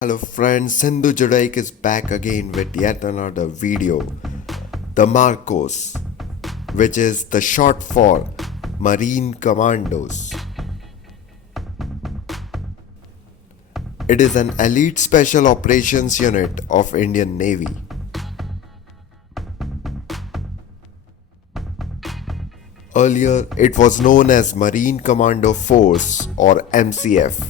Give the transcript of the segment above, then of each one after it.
Hello friends, Sindhu Judaik is back again with yet another video. The MARCOS, which is the short for Marine Commandos. It is an elite special operations unit of Indian Navy. Earlier, it was known as Marine Commando Force or MCF.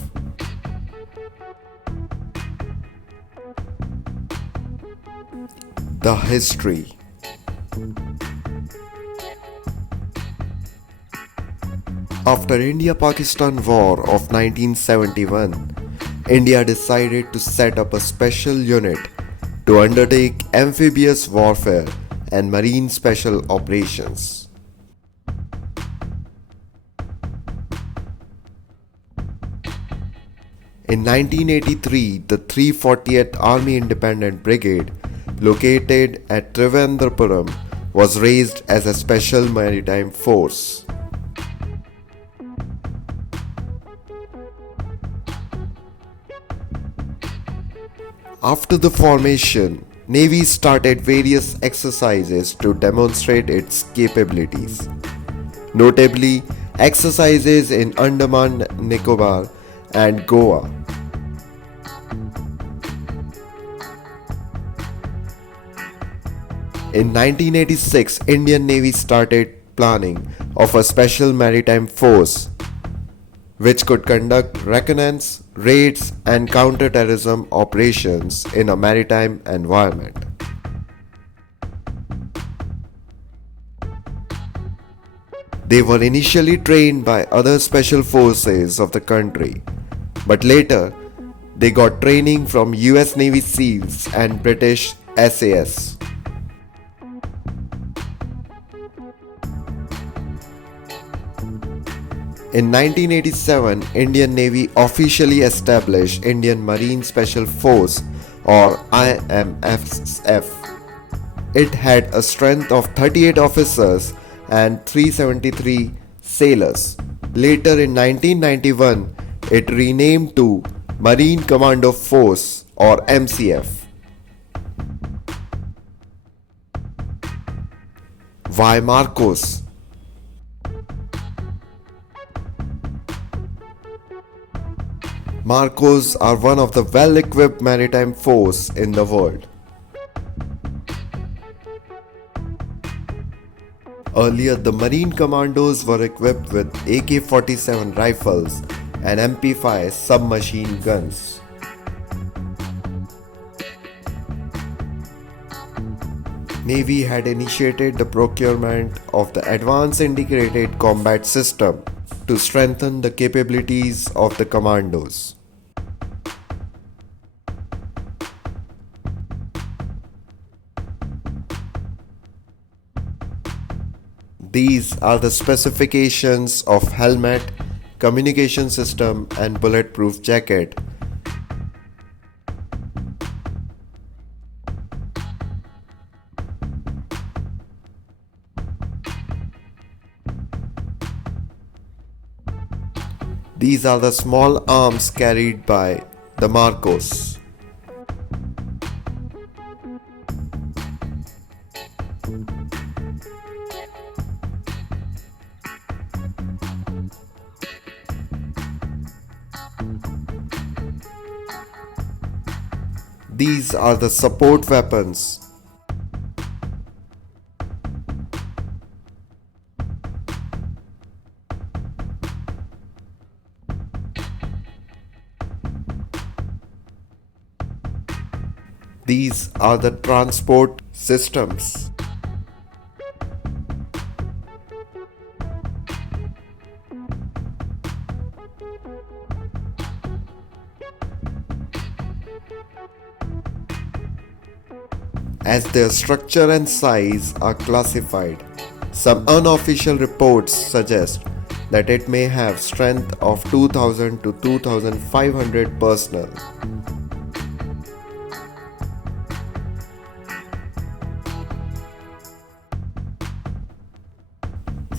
The history. After India-Pakistan War of 1971, India decided to set up a special unit to undertake amphibious warfare and marine special operations. In 1983, the 340th Army Independent Brigade, located at Trivandrum, was raised as a special maritime force. After the formation, Navy started various exercises to demonstrate its capabilities. Notably, exercises in Andaman Nicobar and Goa. In 1986, Indian Navy started planning of a special maritime force which could conduct reconnaissance, raids and counter-terrorism operations in a maritime environment. They were initially trained by other special forces of the country, but later they got training from US Navy SEALs and British SAS. In 1987, Indian Navy officially established Indian Marine Special Force or IMSF. It had a strength of 38 officers and 373 sailors. Later in 1991, it renamed to Marine Commando Force or MCF. Why MARCOS? MARCOS are one of the well-equipped maritime force in the world. Earlier, the Marine Commandos were equipped with AK-47 rifles and MP-5 submachine guns. Navy had initiated the procurement of the Advanced Integrated Combat System to strengthen the capabilities of the commandos. These are the specifications of helmet, communication system and bulletproof jacket. These are the small arms carried by the MARCOS. These are the support weapons. These are the transport systems. As their structure and size are classified, some unofficial reports suggest that it may have strength of 2000 to 2500 personnel.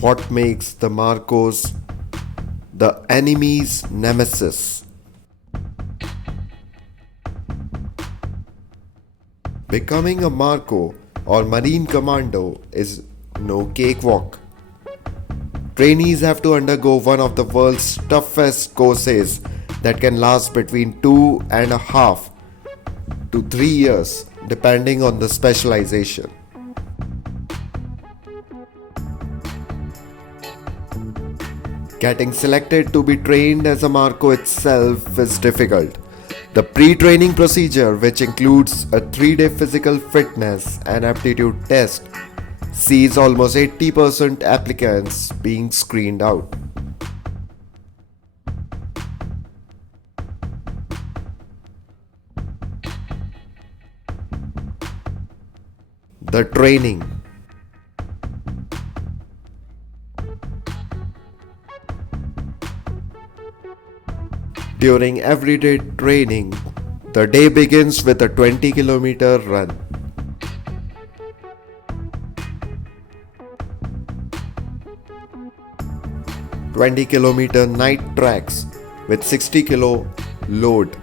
What makes the MARCOS the enemy's nemesis? Becoming a Marco or Marine Commando is no cakewalk. Trainees have to undergo one of the world's toughest courses that can last between 2.5 to 3 years depending on the specialization. Getting selected to be trained as a Marco itself is difficult. The pre training procedure, which includes a 3-day physical fitness and aptitude test, sees almost 80% applicants being screened out. The training. During everyday training, the day begins with a 20-kilometer run. "20-kilometer night tracks with 60 kilo load.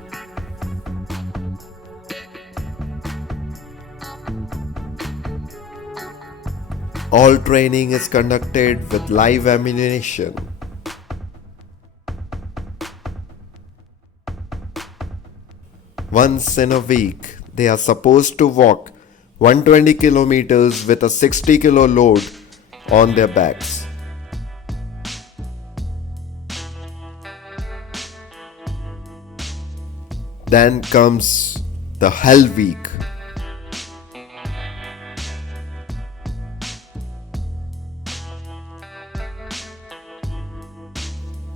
All training is conducted with live ammunition. Once in a week, they are supposed to walk 120 kilometers with a 60 kilo load on their backs. Then comes the Hell Week.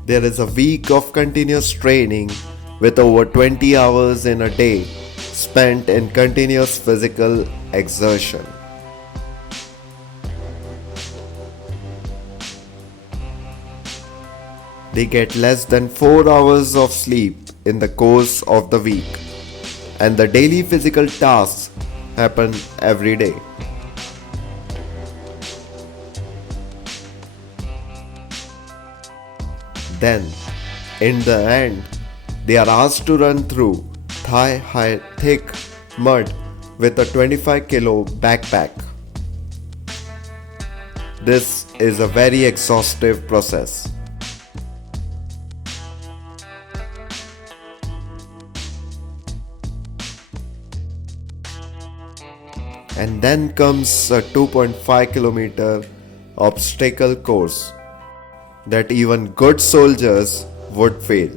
There is a week of continuous training with over 20 hours in a day spent in continuous physical exertion. They get less than 4 hours of sleep in the course of the week, and the daily physical tasks happen every day. Then, in the end, they are asked to run through thigh-high thick mud with a 25 kilo backpack. This is a very exhaustive process. And then comes a 2.5 kilometer obstacle course that even good soldiers would fail.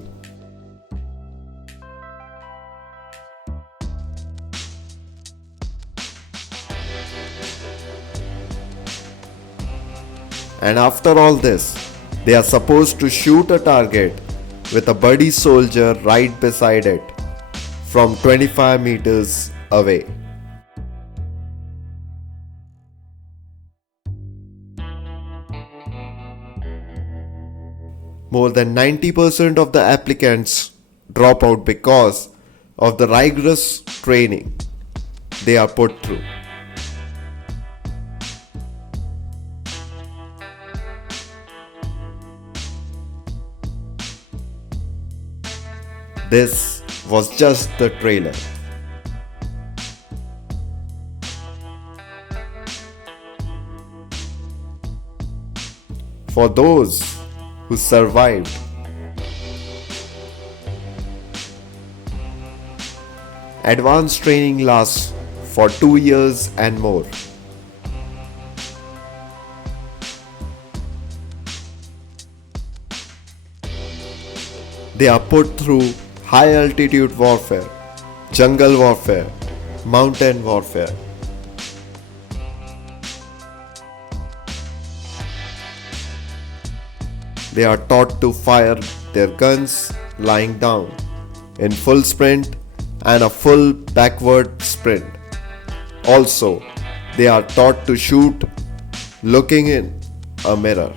And after all this, they are supposed to shoot a target with a buddy soldier right beside it from 25 meters away. More than 90% of the applicants drop out because of the rigorous training they are put through. This was just the trailer. For those who survived, advanced training lasts for 2 years and more. They are put through high altitude warfare, jungle warfare, mountain warfare. They are taught to fire their guns lying down in full sprint and a full backward sprint. Also, they are taught to shoot looking in a mirror.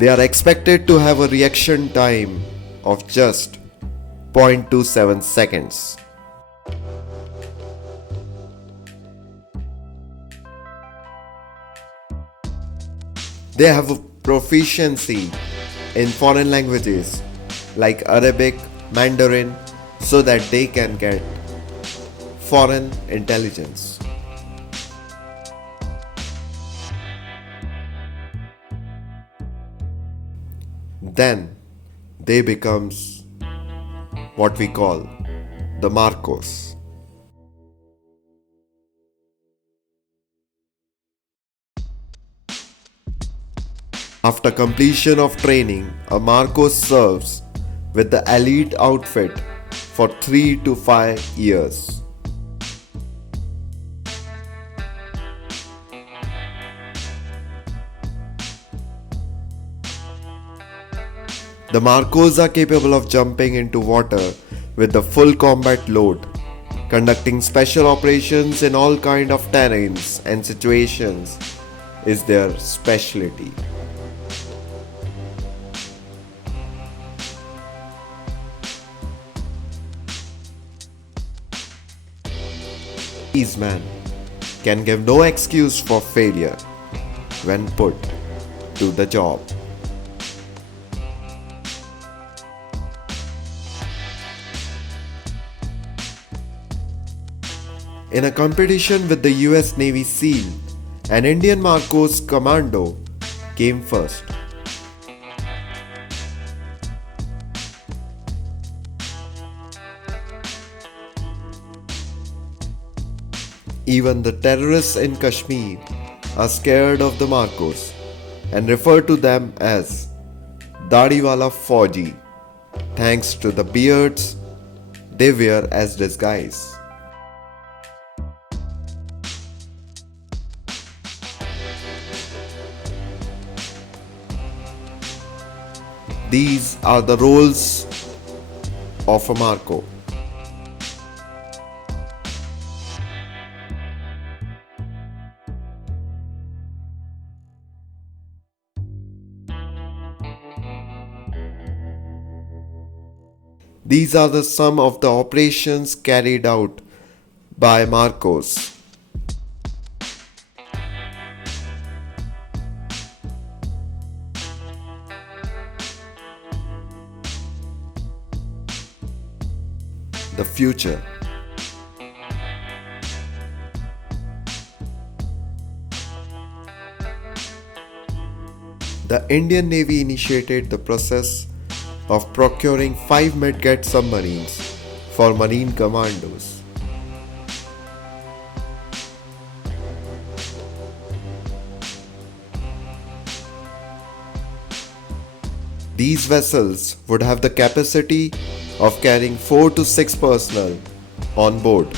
They are expected to have a reaction time of just 0.27 seconds. They have a proficiency in foreign languages like Arabic, Mandarin, so that they can get foreign intelligence. Then they becomes what we call the MARCOS. After completion of training, a MARCOS serves with the elite outfit for 3 to 5 years. The MARCOS are capable of jumping into water with the full combat load, conducting special operations in all kind of terrains and situations is their specialty. These men can give no excuse for failure when put to the job. In a competition with the US Navy SEAL, an Indian MARCOS commando came first. Even the terrorists in Kashmir are scared of the MARCOS and refer to them as Dadiwala Fauji, thanks to the beards they wear as disguise. These are the roles of a MARCO. These are the some of the operations carried out by MARCOS. The future. The Indian Navy initiated the process of procuring 5 mid-jet submarines for marine commandos. These vessels would have the capacity of carrying 4 to 6 personnel on board.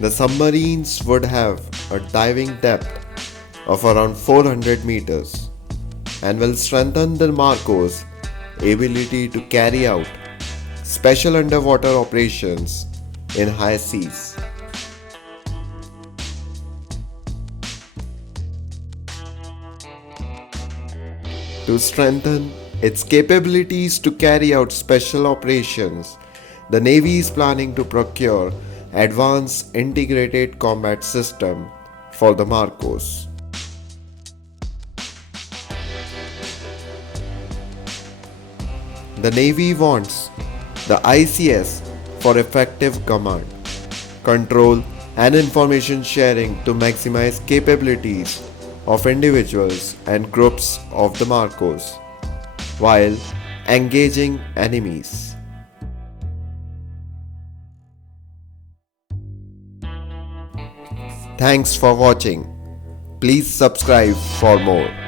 The submarines would have a diving depth of around 400 meters and will strengthen the MARCOS' ability to carry out special underwater operations in high seas. To strengthen its capabilities to carry out special operations, the Navy is planning to procure advanced integrated combat system for the MARCOS. The Navy wants the ICS for effective command, control and information sharing to maximize capabilities of individuals and groups of the MARCOS while engaging enemies. Thanks for watching. Please subscribe for more.